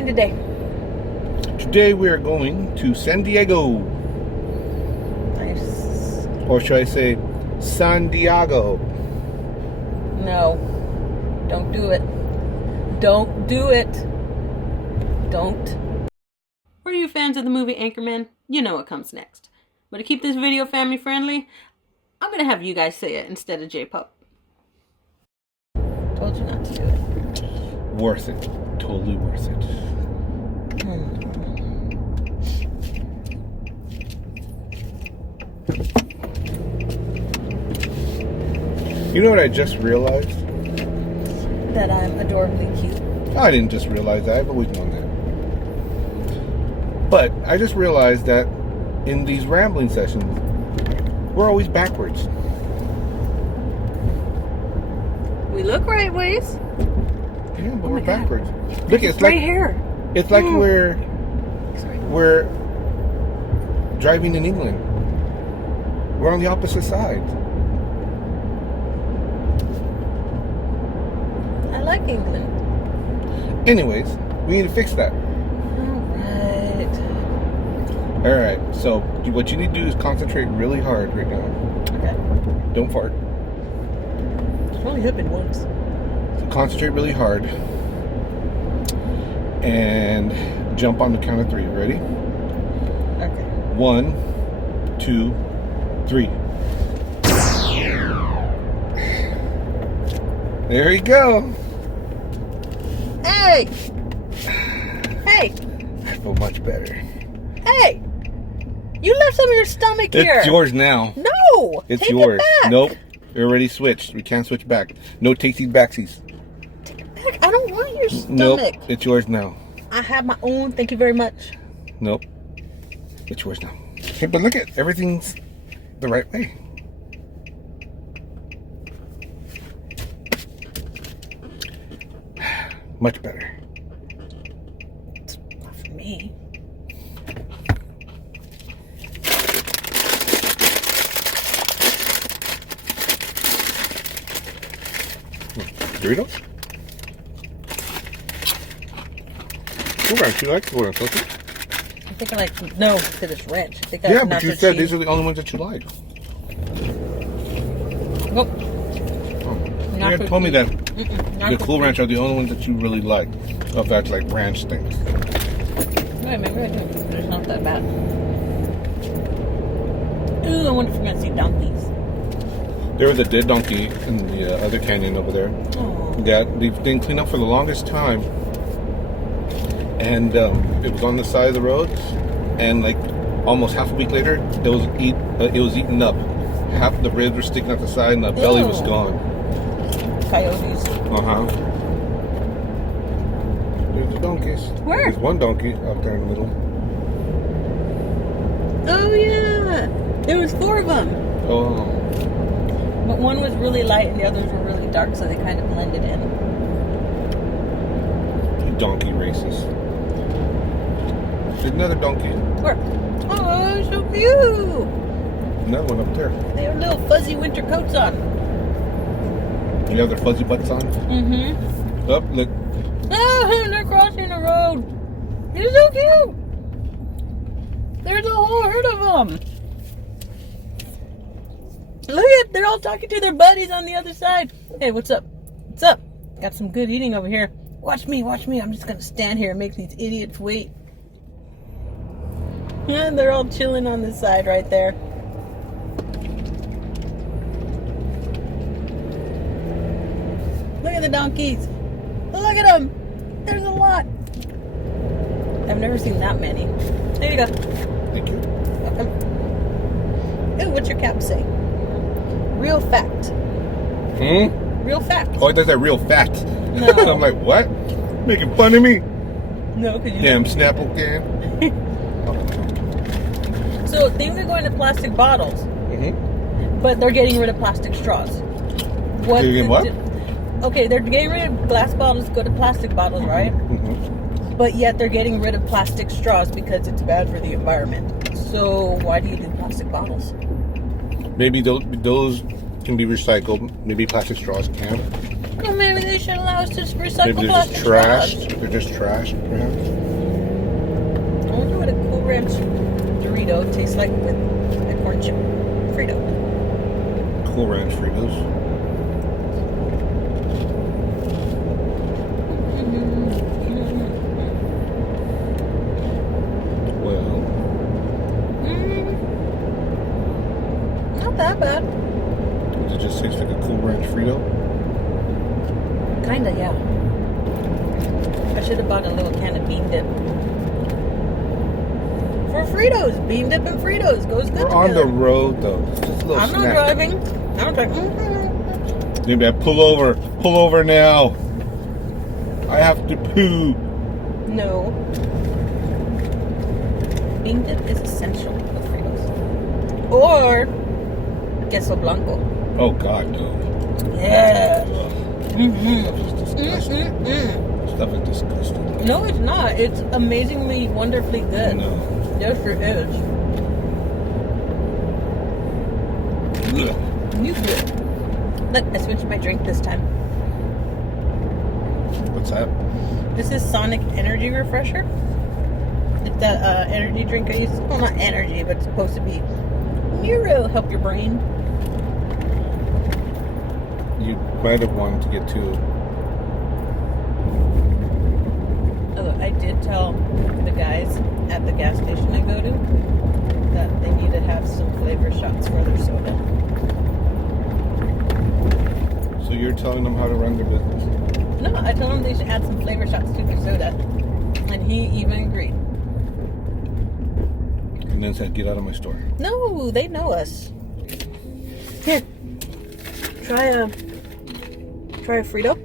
going today? Today we are going to San Diego. Nice. Or should I say San Diego? No. Don't do it. Don't do it. Don't. For you fans of the movie Anchorman, you know what comes next. But to keep this video family friendly, I'm going to have you guys say it instead of J-Pup. Told you not to do it. Worth it. Totally worth it. You know what I just realized? That I'm adorably cute. I didn't just realize that. I've always known that. But I just realized that in these rambling sessions, we're always backwards. We look right ways. Yeah, but we're backwards. Look, it's gray like hair. It's like we're driving in England. We're on the opposite sides. I like England. Anyways, we need to fix that. All right. So what you need to do is concentrate really hard right now. Okay. Don't fart. It's only happened once. So concentrate really hard and jump on the count of 3. Ready? Okay. 1, 2, 3. There you go. Hey! Hey! I feel much better. Hey! You left some of your stomach here. It's yours now. No! It's Take yours. It back. Nope. It already switched. We can't switch back. No takesies backsies. Take it back. I don't want your stomach. Nope. It's yours now. I have my own. Thank you very much. Nope. It's yours now. Hey, but look at everything's the right way. Much better. It's not for me. Doritos? Cool Ranch. You like Cool Ranch, don't you? I think I like no to this ranch. I think I Yeah, like but you nacho said cheese. these are the only ones that you like. Nope. You had told me that the Nacho Cool cheese. Ranch are the only ones that you really like. Of that's like ranch things. Wait, maybe it's not that bad. Ooh, I wonder if we're gonna see donkeys. There was a dead donkey in the other canyon over there. Oh. That they didn't clean up for the longest time. And it was on the side of the road. And like almost half a week later, it was eaten up. Half of the ribs were sticking out the side and the belly was gone. Coyotes. Uh-huh. There's the donkeys. Where? There's one donkey out there in the middle. Oh yeah, there was 4 of them. Oh. But one was really light and the others were really dark, so they kind of blended in. You donkey racist. There's another donkey. Where? Oh, so cute. Another one up there. They have little fuzzy winter coats on. You have their fuzzy butts on? Mm-hmm. Up, look. Oh, they're crossing the road. They're so cute. There's a whole herd of them. Look at, they're all talking to their buddies on the other side. Hey, what's up? What's up? Got some good eating over here. Watch me, watch me. I'm just going to stand here and make these idiots wait. And they're all chilling on the side right there. Look at the donkeys. Look at them. There's a lot. I've never seen that many. There you go. Thank you. Welcome. Ooh, what's your cap say? Real fact. Real fact. Oh, that's that real fact. No. I'm like, what? Making fun of me? No, because you Damn Snapple can. So things are going to plastic bottles, but they're getting rid of plastic straws. They're getting what? Okay, they're getting rid of glass bottles, go to plastic bottles, right? But yet they're getting rid of plastic straws because it's bad for the environment. So why do you do plastic bottles? Maybe those can be recycled. Maybe plastic straws can. Well, maybe they should allow us to recycle Maybe they're plastic just trash. straws. They're just trash, perhaps. I wonder what a Cool Ranch Dorito tastes like with a corn chip Frito. Cool Ranch Fritos. Well, Not that bad. does it just taste like a Cool Ranch Frito? Kinda, yeah. I should have bought a little can of bean dip. For Fritos. Bean dip and Fritos goes good We're on the together. road, though. Just a little I'm not snack. driving. I'm like, Maybe I pull over. Pull over now. I have to poo. No. Bean dip is essential with Fritos. Or queso blanco. Oh, God, no. Yeah. Ugh. Mm-hmm. Stuff is disgusting. Mm-mm-mm. Stuff is disgusting. No, it's not. It's amazingly, wonderfully good. No. Yes, it is. Ugh. You good. Look, I switched my drink this time. What's that? This is Sonic Energy Refresher. It's that energy drink I use. Well, not energy, but it's supposed to be Neuro, help your brain. You might have wanted to get two. Although I did tell the guys at the gas station I go to that they need to have some flavor shots for their soda. So you're telling them how to run their business? No, I told them they should add some flavor shots to their soda. And he even agreed. And then said, get out of my store. No, they know us. Here. Try a Frito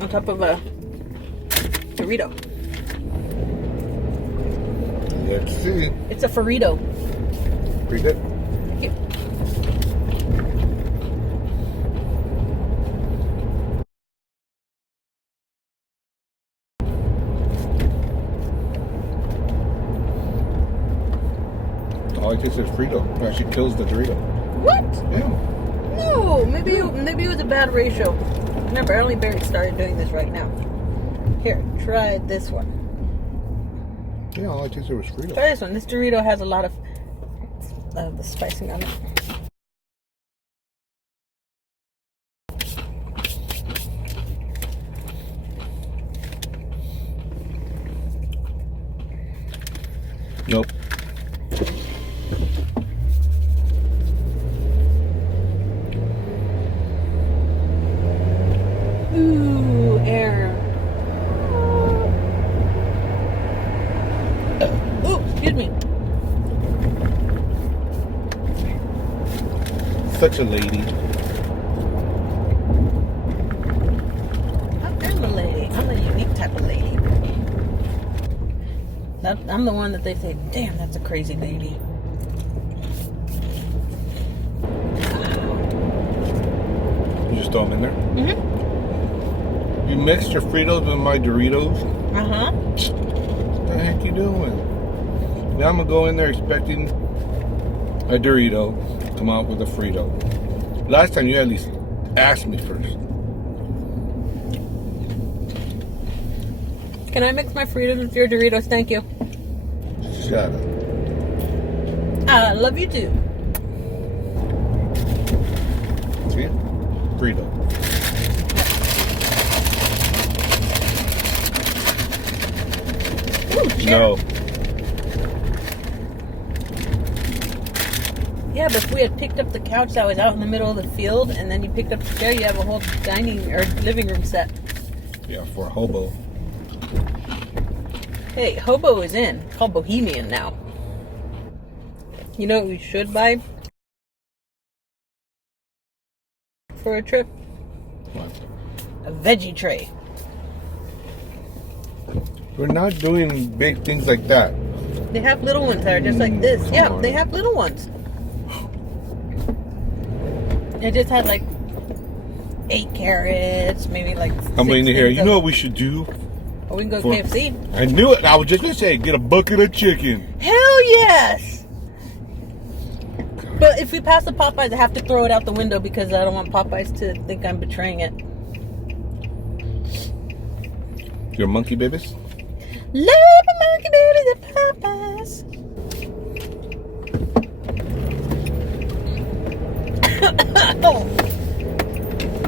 on top of a Dorito. Let's see. It's a Frito. Pretty good. Thank you. All I taste is Frito. It actually kills the Dorito. What? Yeah. No, maybe it was a bad ratio. Remember, I only barely started doing this right now. Here, try this one. Yeah, all I tasted was Frito. Try this one. This Dorito has a lot of the spicing on it. Nope. Ooh, air. Ooh, excuse me. Such a lady. I'm a lady. I'm a unique type of lady. I'm the one that they say, damn, that's a crazy lady. You just throw them in there. Mm-hmm. You mixed your Fritos with my Doritos. Uh-huh. What the heck you doing? Now I'm gonna go in there expecting a Dorito, come out with a Frito. Last time you at least asked me first. Can I mix my Fritos with your Doritos? Thank you. Shut up. I love you too. See it? Frito. Ooh, chair. No. Yeah, but if we had picked up the couch that was out in the middle of the field, and then you picked up the chair, you have a whole dining or living room set. Yeah, for a hobo. Hey, hobo is in. It's called bohemian now. You know what we should buy for a trip? What? A veggie tray. We're not doing big things like that. They have little ones that are just like this. Come Yeah, on. they have little ones. It just had like 8 carrots, maybe like. I'm 6 waiting to hear. things You of- know what we should do? Or we can go for- KFC. I knew it. I was just gonna say, get a bucket of chicken. Hell yes! God, But if we pass the Popeyes, I have to throw it out the window because I don't want Popeyes to think I'm betraying it. Your monkey babies? Love my monkey babies at Popeyes.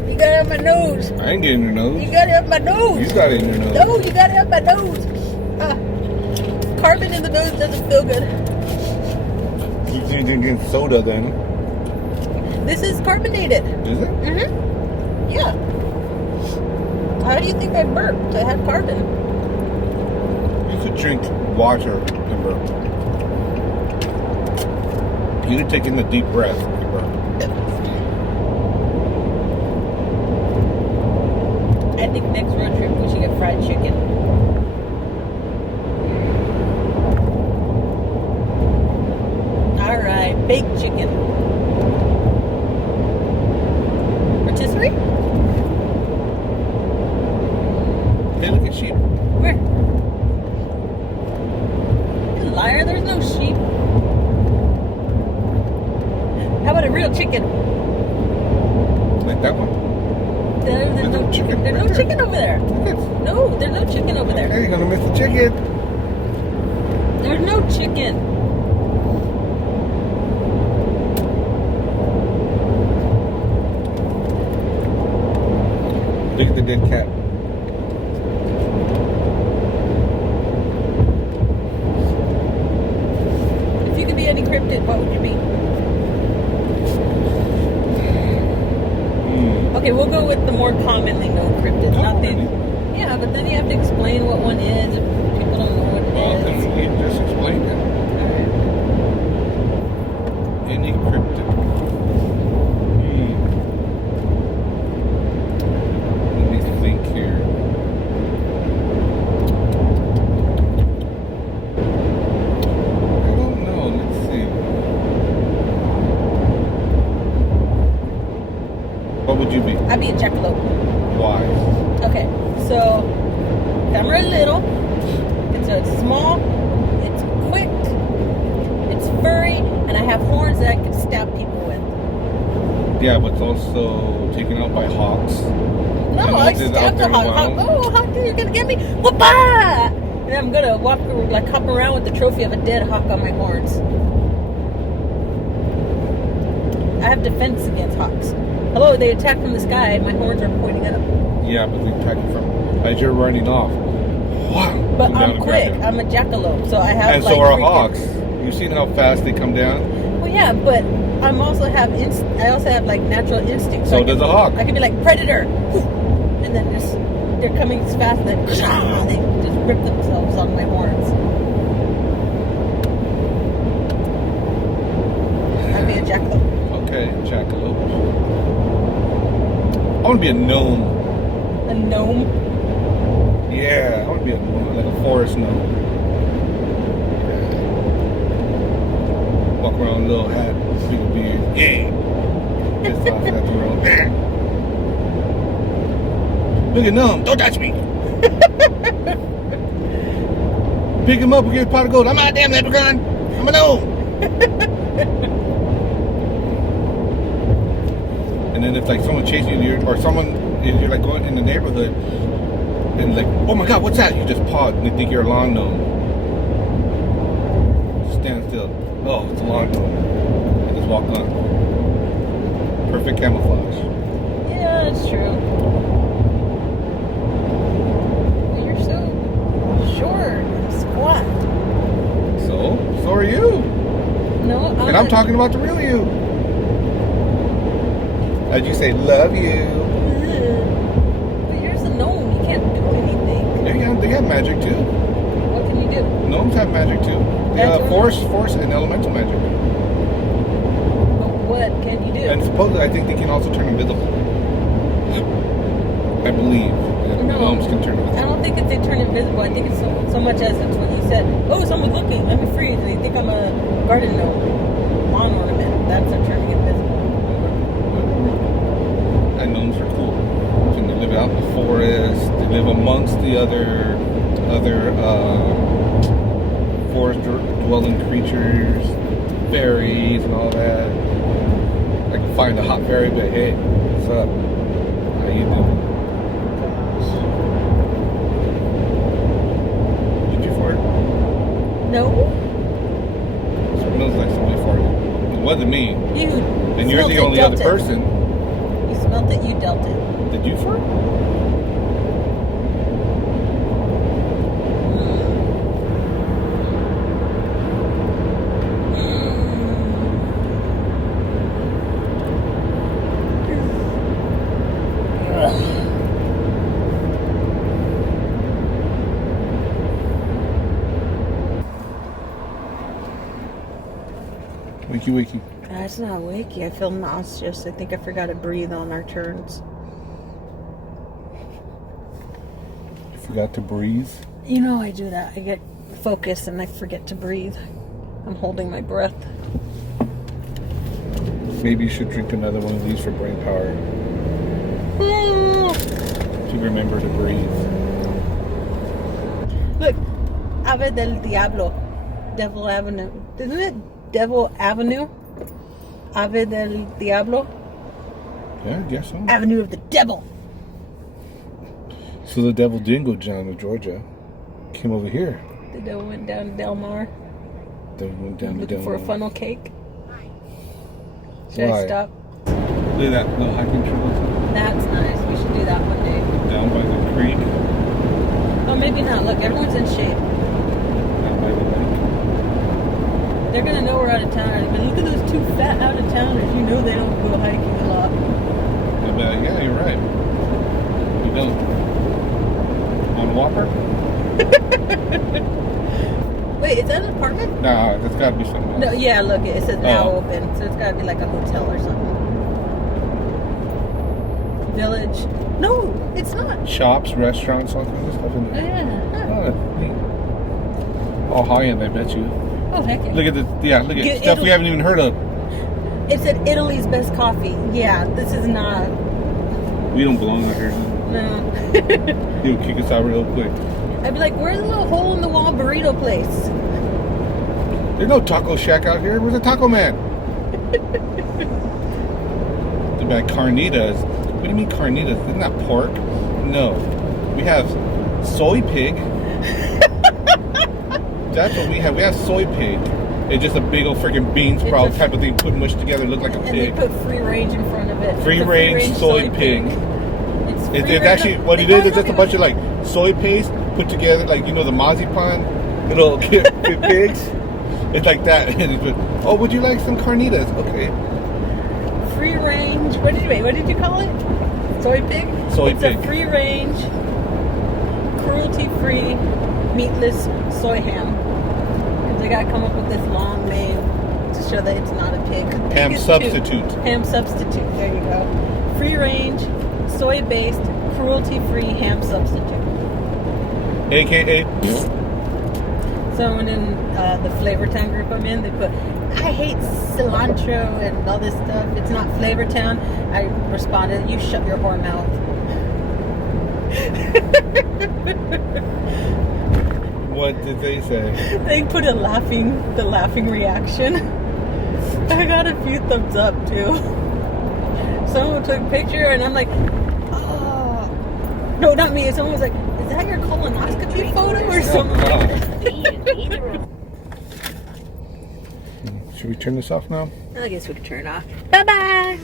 You got it up my nose. I ain't getting your nose. You got it up my nose. You got it in your nose. No, you got it up my nose. Carbon in the nose doesn't feel good. You drinking soda then? This is carbonated. Is it? Mm-hmm. Yeah. How do you think I burped? I had carbon. You could drink water and burp. You need to take in the deep breath and burp. I think next road trip we should get fried chicken. Alright, baked chicken. Rotisserie? Hey, look at sheep. Where? You liar, there's no sheep. How about a real chicken? Like that one? There's no chicken. There's no chicken over there. No, there's no chicken over there. Hey, you're gonna miss the chicken. There's no chicken. Look at the dead cat. If you could be any cryptid, what would you be? Okay, we'll go with the more commonly known cryptids. Oh, Not the, really? yeah, but then you have to explain what one is if people don't know what it Well, is. then you just explained it. Any cryptid. Let me think here. I don't know. Let's see. What would you be? I'd be a jackalope. Why? Okay, so camera little. It's small. It's quick. It's furry, and I have horns that I can stab people with. Yeah, but it's also taken out by hawks. No, And I it's out stabbed there a hawk. wild. Oh, hawk, you're gonna get me? Whoop-ah! And I'm gonna walk, like, hop around with the trophy of a dead hawk on my horns. I have defense against hawks. Hello, they attack from the sky. My horns are pointing up. Yeah, but they attack you from as you're running off. Wow. But Come down I'm and quick. grab you. I'm a jackalope, so I have. And like, so are freaking- hawks. You've seen how fast they come down. Well, yeah, but I also have like natural instincts. So I does can- a hawk. I can be like predator, and then just they're coming as fast, and then they just rip themselves on my horns. I'd be a jackalope. Okay, jackalope. I want to be a gnome. A gnome. Yeah, I want to be like a forest gnome. Walk around with a little hat, big beard. Yeah. Just laughing at the road. Look at gnome, don't touch me. Pick him up, we'll get a pot of gold. I'm not a damn leprechaun. I'm a gnome. And then if like someone chases you, or you're like going in the neighborhood, and like, oh my god, what's that? You just pause and they think you're a lawn gnome. Stand still. Oh, it's a lawn gnome. And just walk on. Perfect camouflage. Yeah, that's true. You're so short and squat. So are you. No, And I'm talking about the real you. As you say, love you. But you're a gnome. You can't do anything. Yeah, they have magic too. What can you do? Gnomes have magic too. Yeah, That's force and elemental magic. But what can you do? And supposedly, I think they can also turn invisible. I believe that No. gnomes can turn I invisible. don't think that they turn invisible. I think it's so much as it's when you said, "Oh, someone's looking. Let me freeze," and they think I'm a garden gnome, lawn ornament. That's a turning invisible. And gnomes are cool. And they live out in the forest. They live amongst the other forest dwelling creatures, fairies, and all that. find a hot berry, but hey, what's up? How you doing? Did you fart? No. It smells like somebody farted. It wasn't me. You. And you're the only other person. You smelled it, you dealt it. Did you fart? Wakey wakey. That's not wakey. I feel nauseous. I think I forgot to breathe on our turns. You forgot to breathe? You know I do that. I get focused and I forget to breathe. I'm holding my breath. Maybe you should drink another one of these for brain power. To remember to breathe. Look, Ave del Diablo. Devil Avenue. Isn't it Devil Avenue? Ave del Diablo? Yeah, I guess so. Avenue of the Devil. So the devil didn't go down to Georgia. Came over here. The devil went down to Del Mar. Devil went down to Looking Del for a Mar. funnel cake. Should Why? I stop? Look at that little hiking trail. That's nice. We should do that one day. Down by the creek. Oh, maybe not. Look, everyone's in shape. Down by the lake. They're gonna know we're out of town. But look at those two fat out of towners. You know they don't go hiking a lot. I'll be like, yeah, you're right. You don't. On Whopper? Wait, is that an apartment? Nah, that's gotta be something else. No, yeah, look, it says now Oh. open. So it's gotta be like a hotel or something. Village. No, it's not. Shops, restaurants, all kinds of stuff in Oh, there. yeah. Oh, neat. All high end, I bet you. Oh, heck yeah. Look at the, look at Get stuff Italy. we haven't even heard of. It said Italy's best coffee. Yeah, this is not. We don't belong out here. No. He'll kick us out real quick. I'd be like, where's the little hole in the wall burrito place? There's no taco shack out here. Where's the taco man? They're like carnitas. What do you mean carnitas? Isn't that pork? No. We have soy pig. That's what we have. We have soy pig. It's just a big old freaking bean sprout just- type of thing put mushed together. Look like a And they pig. put free range in front of it. Free It's a range soy pig. It's, It's free range. actually what They it is. call It's just a bunch of like soy paste put together, like you know the marzipan little pigs. It's like that. And it's, oh, would you like some carnitas? Okay. free range. What did you call it? Soy pig? Soy it's pig. a free range, cruelty free, meatless soy ham. And they gotta come up with this long name to show that it's not a pig. Pig Ham is substitute. Two. Ham substitute. There you go. Free range, soy based, cruelty free ham substitute. AKA. Someone in the Flavor Town group I'm in, they put, I hate cilantro and all this stuff. It's not Flavor Town. I responded, you shut your whore mouth. What did they say? They put the laughing reaction. I got a few thumbs up too. Someone took a picture and I'm like, oh. No, not me. Someone was like, is that your colonoscopy photo or something? Should we turn this off now? I guess we can turn it off. Bye-bye.